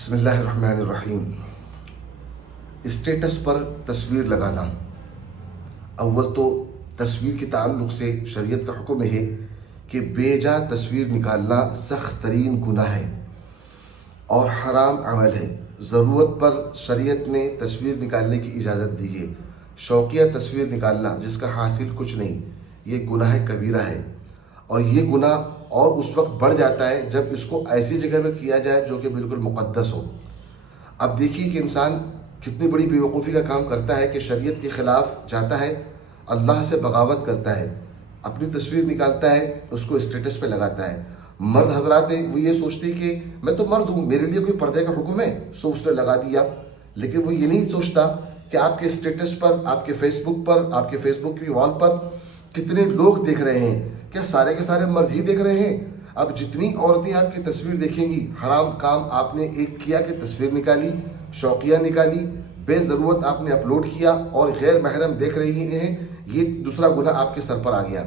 بسم اللہ الرحمن الرحیم۔ اسٹیٹس پر تصویر لگانا، اول تو تصویر کے تعلق سے شریعت کا حکم ہے کہ بے جا تصویر نکالنا سخت ترین گناہ ہے اور حرام عمل ہے۔ ضرورت پر شریعت نے تصویر نکالنے کی اجازت دی ہے۔ شوقیہ تصویر نکالنا جس کا حاصل کچھ نہیں، یہ گناہ کبیرہ ہے، اور یہ گناہ اور اس وقت بڑھ جاتا ہے جب اس کو ایسی جگہ پہ کیا جائے جو کہ بالکل مقدس ہو۔ اب دیکھیے کہ انسان کتنی بڑی بیوقوفی کا کام کرتا ہے کہ شریعت کے خلاف جاتا ہے، اللہ سے بغاوت کرتا ہے، اپنی تصویر نکالتا ہے، اس کو اسٹیٹس پہ لگاتا ہے۔ مرد حضرات ہیں، وہ یہ سوچتے ہیں کہ میں تو مرد ہوں، میرے لیے کوئی پردے کا حکم ہے، سو اس نے لگا دیا، لیکن وہ یہ نہیں سوچتا کہ آپ کے اسٹیٹس پر، آپ کے فیس بک پر، آپ کے فیس بک کی وال پر کتنے لوگ دیکھ رہے ہیں۔ کیا سارے کے سارے مرد ہی دیکھ رہے ہیں؟ اب جتنی عورتیں آپ کی تصویر دیکھیں گی، حرام کام آپ نے ایک کیا کہ تصویر نکالی، شوقیہ نکالی، بے ضرورت آپ نے اپلوڈ کیا اور غیر محرم دیکھ رہی ہیں، یہ دوسرا گناہ آپ کے سر پر آ گیا۔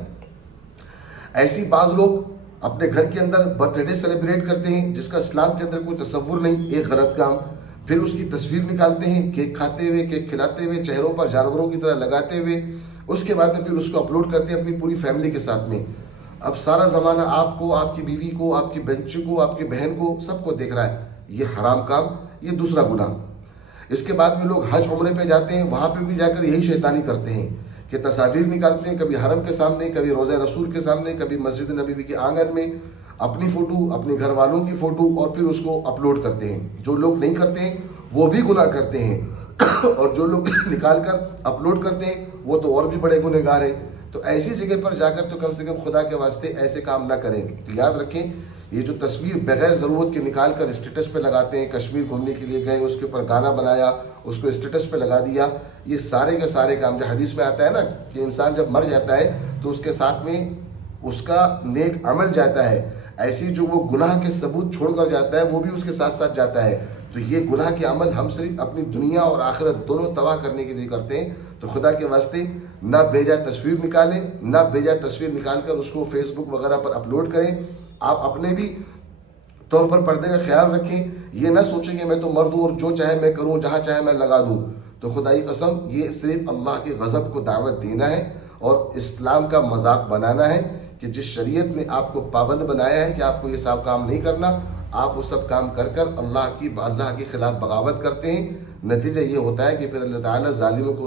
ایسی بعض لوگ اپنے گھر کے اندر برتھ ڈے سیلیبریٹ کرتے ہیں جس کا اسلام کے اندر کوئی تصور نہیں، ایک غلط کام، پھر اس کی تصویر نکالتے ہیں کیک کھاتے ہوئے، کیک کھلاتے ہوئے، چہروں پر جانوروں کی طرح لگاتے ہوئے، اس کے بعد میں پھر اس کو اپلوڈ کرتے ہیں اپنی پوری فیملی کے ساتھ میں۔ اب سارا زمانہ آپ کو، آپ کی بیوی کو، آپ کی بچی کو، آپ کی بہن کو، سب کو دیکھ رہا ہے، یہ حرام کام، یہ دوسرا گناہ۔ اس کے بعد میں لوگ حج عمرے پہ جاتے ہیں، وہاں پہ بھی جا کر یہی شیطانی کرتے ہیں کہ تصاویر نکالتے ہیں، کبھی حرم کے سامنے، کبھی روضہ رسول کے سامنے، کبھی مسجد نبوی کے آنگن میں، اپنی فوٹو، اپنے گھر والوں کی فوٹو، اور پھر اس کو اپلوڈ کرتے ہیں۔ جو لوگ نہیں کرتے ہیں وہ بھی گناہ کرتے ہیں اور جو لوگ نکال کر اپلوڈ کرتے ہیں وہ تو اور بھی بڑے گنہگار ہیں۔ تو ایسی جگہ پر جا کر تو کم سے کم خدا کے واسطے ایسے کام نہ کریں۔ تو یاد رکھیں، یہ جو تصویر بغیر ضرورت کے نکال کر اسٹیٹس پہ لگاتے ہیں، کشمیر گھومنے کے لیے گئے، اس کے اوپر گانا بنایا، اس کو اسٹیٹس پہ لگا دیا، یہ سارے کے سارے کام جو حدیث میں آتا ہے نا کہ انسان جب مر جاتا ہے تو اس کے ساتھ میں اس کا نیک عمل جاتا ہے، ایسی جو وہ گناہ کے ثبوت چھوڑ کر جاتا ہے وہ بھی اس کے ساتھ ساتھ جاتا ہے۔ تو یہ گناہ کے عمل ہم صرف اپنی دنیا اور آخرت دونوں تباہ کرنے کے لیے کرتے ہیں۔ تو خدا کے واسطے نہ بے جا تصویر نکالیں، نہ بے جا تصویر نکال کر اس کو فیس بک وغیرہ پر اپلوڈ کریں۔ آپ اپنے بھی طور پر پردے کا خیال رکھیں، یہ نہ سوچیں کہ میں تو مرد ہوں اور جو چاہے میں کروں، جہاں چاہے میں لگا دوں۔ تو خدائی قسم، یہ صرف اللہ کے غضب کو دعوت دینا ہے اور اسلام کا مذاق بنانا ہے کہ جس شریعت نے آپ کو پابند بنایا ہے کہ آپ کو یہ سب کام نہیں کرنا، آپ وہ سب کام کر کر اللہ کے خلاف بغاوت کرتے ہیں۔ نتیجہ یہ ہوتا ہے کہ پھر اللہ تعالیٰ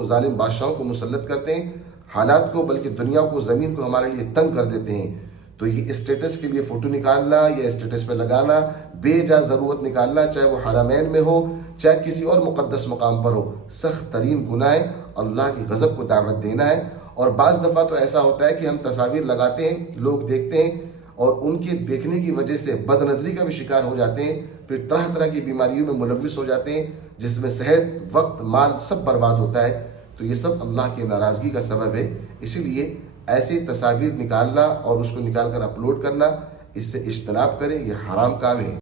ظالم بادشاہوں کو مسلط کرتے ہیں، حالات کو، بلکہ دنیا کو، زمین کو ہمارے لیے تنگ کر دیتے ہیں۔ تو یہ اسٹیٹس کے لیے فوٹو نکالنا یا اسٹیٹس پہ لگانا، بے جا ضرورت نکالنا، چاہے وہ حرمین میں ہو، چاہے کسی اور مقدس مقام پر ہو، سخت ترین گناہ ہے، اللہ کی غضب کو دعوت دینا ہے۔ اور بعض دفعہ تو ایسا ہوتا ہے کہ ہم تصاویر لگاتے ہیں، لوگ دیکھتے ہیں اور ان کے دیکھنے کی وجہ سے بد نظری کا بھی شکار ہو جاتے ہیں، پھر طرح طرح کی بیماریوں میں ملوث ہو جاتے ہیں، جس میں صحت، وقت، مال سب برباد ہوتا ہے۔ تو یہ سب اللہ کی ناراضگی کا سبب ہے۔ اسی لیے ایسی تصاویر نکالنا اور اس کو نکال کر اپلوڈ کرنا، اس سے اجتناب کریں، یہ حرام کام ہے۔